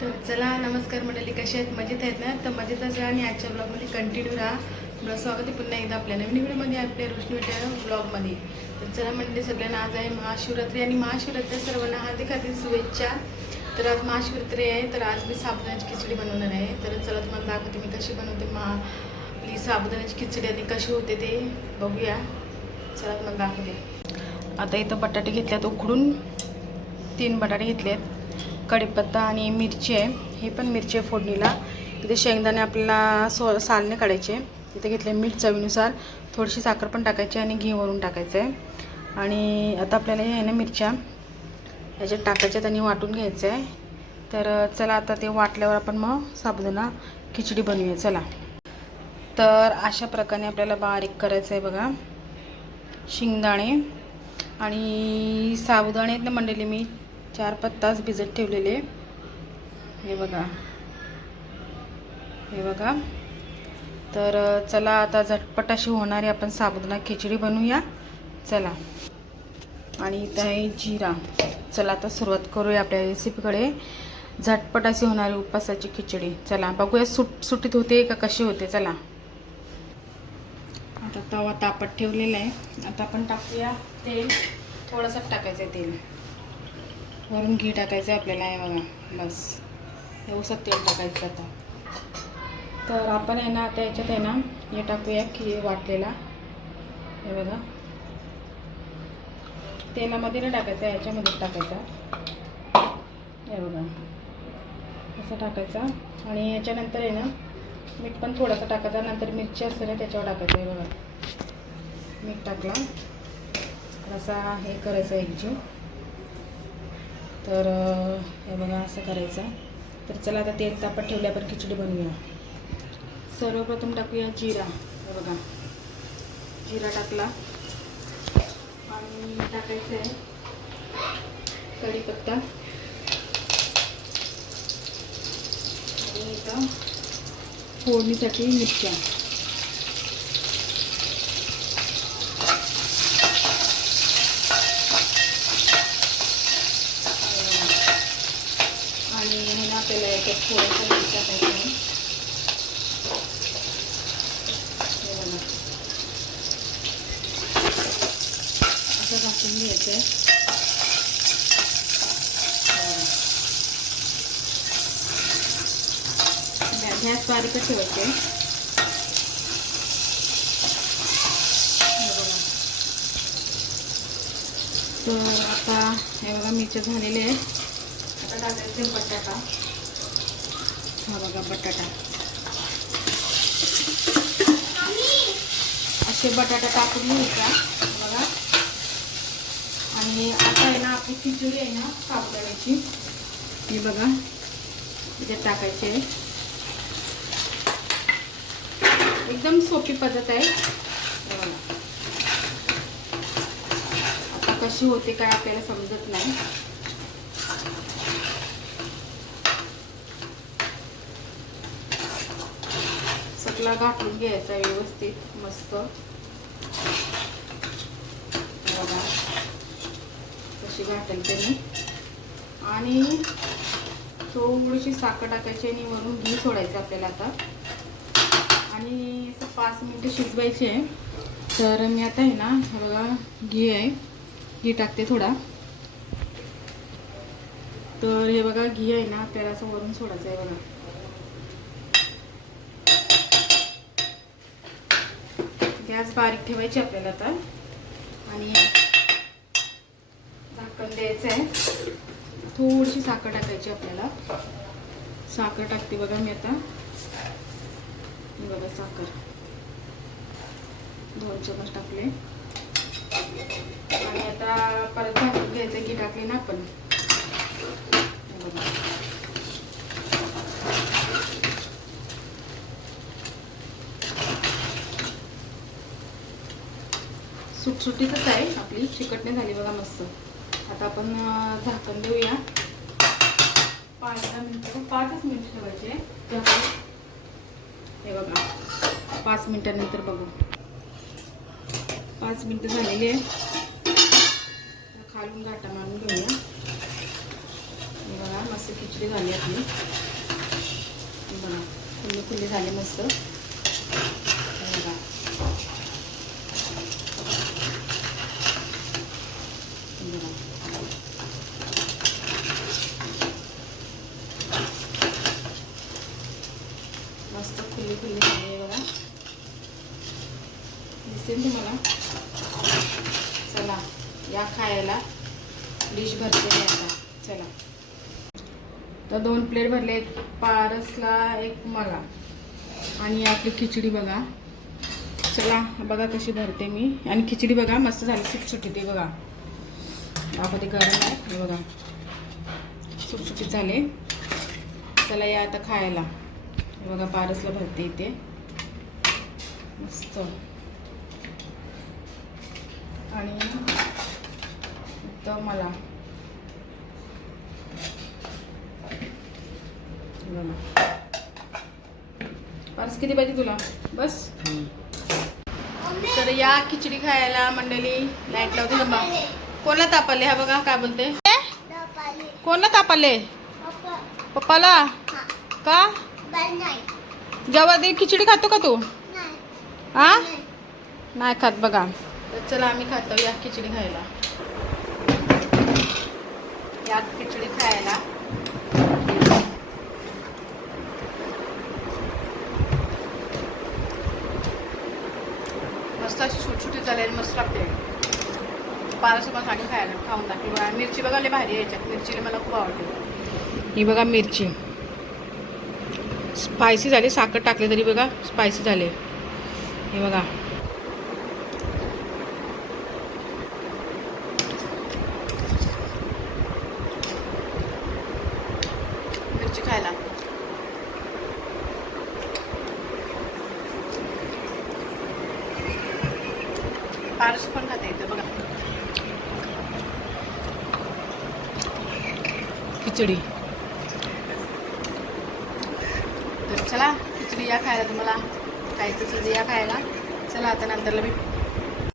तर चला नमस्कार मंडळी कसे आहेत? मजेत आहेत ना? तर मजेतच राहा आणि आजच्या ब्लॉगमध्ये कंटिन्यू राहा. तुला स्वागत आहे पुन्हा एकदा आपल्या नवीन व्हिडिओमध्ये आपल्या रोशनी विटा ब्लॉगमध्ये तर चला मंडळी सगळ्यांना आज आहे महाशिवरात्री आणि महाशिवरात्री सर्वांना हार्दिक हार्दिक शुभेच्छा. तर आज महाशिवरात्री आहे तर आज मी साबुदाण्याची खिचडी बनवणार आहे. तर चला तुम्हाला दाखवते मी कशी बनवते. महा ही साबुदाण्याची खिचडी आणि कशी होते ते बघूया. चला तुम्हाला दाखवते. आता इथं बटाटे घेतल्यात उकडून तीन बटाटे घेतले आहेत कढीपत्ता आणि मिरची आहे. हे पण मिरची आहे फोडणीला. इथे शेंगदाणे आपल्याला सो सालने काढायचे. इथे घेतले मीठ चवीनुसार. थोडीशी साखर पण टाकायची आणि घी वरून टाकायचं. आहे आणि आता आपल्याला हे आहे ना मिरच्या. याच्यात टाकायच्यात आणि वाटून घ्यायचं आहे. तर चला आता ते वाटल्यावर आपण मग साबुदाणा खिचडी बनवूया. चला. तर अशा प्रकारे आपल्याला बारीक करायचं आहे बघा. शेंगदाणे आणि साबुदाणे आहेत ना मंडळी मी चार पाच तास भिजत ठेवलेले. हे बघा. हे बघा. तर चला आता झटपट अशी होणारी आपण साबुदाणा खिचडी बनवूया. चला. आणि इथं आहे जिरा. चला आता सुरुवात करूया आपल्या रेसिपीकडे. झटपट अशी होणारी उपासाची खिचडी. चला बघूया सुट सुटीत होते का कशी होते? चला. आता तवा तापत ठेवलेला आहे. आता आपण टाकूया तेल. थोडंसं टाकायचं आहे तेल. वरून घी टाकायचं आहे आपल्याला आहे बघा बस. व्यवस्थित तेल टाकायचं आता. तर आपण आहे ना आता याच्यात आहे ना हे टाकूया की वाटलेला. हे बघा. तेलामध्ये नाही टाकायचं याच्यामध्ये टाकायचा. हे बघा. असं टाकायचा. आणि याच्यानंतर आहे ना मीठ पण थोडंसं टाकायचा. नंतर मिरची असते ना त्याच्यावर टाकायचं. आहे बघा. मीठ टाकला. असा हे करायचं एकजीव. तर हे बघा असं करायचं. तर चला आता तेल तापत ठेवल्यावर खिचडी बनवूया. सर्वप्रथम टाकूया जिरा. हे बघा. जिरा टाकला. आणि टाकायचं आहे कढीपत्ता. आणि इथं फोडणीसाठी मिरच्या आणि हे ना आपल्याला याच्यात थोडंसं मीठ टाकायचं असं टाकून घ्यायचं आहे गॅस बारीक ठेवायचे तर आता हे बघा मिरच्या झालेले आहे आता टाकायचे बटाटा हा बघा बटाटा. असे बटाटा टाकून घ्यायचा बघा. आणि आता आहे ना आपली खिचडी आहे ना साबुदाण्याची ही बघा त्याच्यात टाकायची आहे. एकदम सोपी पद्धत आहे. बघा. आता कशी होते काय आपल्याला समजत नाही. सगळा घाटून घ्यायचा व्यवस्थित मस्त. बघा. कशी घाटेल त्यांनी. आणि थोडीशी साखर टाकायची आणि वरून घी सोडायचं आपल्याला आता. आणि असं पाच मिनटं शिजवायची आहे. तर मी आता आहे ना बघा घी आहे. घी टाकते थोडा. तर हे बघा घी आहे ना आपल्याला असं वरून सोडायचं आहे बघा. गॅस बारीक ठेवायची आपल्याला आता. आणि झाकण द्यायचं आहे थोडीशी साखर टाकायची आपल्याला. साखर टाकते बघा मी आता. बघा साखर. दोन चमच टाकले. आणि आता परत झाकून घ्यायचं की टाकले ना आपण. बघा. सुटसुटीतच आहे. आपली चिकटणी झाली बघा मस्त. आता आपण झाकण देऊया. पाच दहा मिनटं पाचच मिनिट ठेवायचे. हे बघा. पाच मिनिटानंतर बघू. पाच मिनिटं झालेली आहे. खालून घाटा मारून घेऊया. हे बघा मस्त खिचडी झाली आपली. बघा खुल्ली फुल्ली झाली मस्त हे बघा हे बघा मस्त फुल्ली फुल्ली झाली आहे बघा. दिसेल तुम्हाला? चला या खायला डिश भरते आता. चला. तर दोन प्लेट भरले एक पारसला एक मला. आणि आपली खिचडी बघा. चला बघा कशी भरते मी. आणि खिचडी बघा मस्त झाली सुटसुटीत ती बघा. ते गरम आहे. बघा. सुटसुटीत झाले. चला या आता खायला. बघा पारसला भरते इथे. मस्त. आणि इथं मला. बघा. पारस किती पाहिजे तुला? बस. तर या खिचडी खायला मंडळी लाइट लावते जमा कोणाला तापाले? हा बघा काय बोलते? कोणाला तापाले? पप्पाला? का? जेव्हा दे खिचडी खातो का तू? हा नाही. खात बघा. तर चला आम्ही खातो या खिचडी खायला. या खिचडी खायला. मस्त अशी छोटी झाली आणि मस्त लागते. पारसोबत साडी खायला खाऊन टाकली बघा मिरची बघा लय भारी आहे याच्यात. मिरची मला खूप आवडते. ही बघा मिरची. स्पायसी झाली साखर टाकले तरी बघा स्पायसी झाले. हे बघा. मिरची खायला. पारस पण खाते येतं बघा. खिचडी तर चला खिचडी या खायला तुम्हाला. खायचं असेल या खायला. चला आता नंतरला भेटू.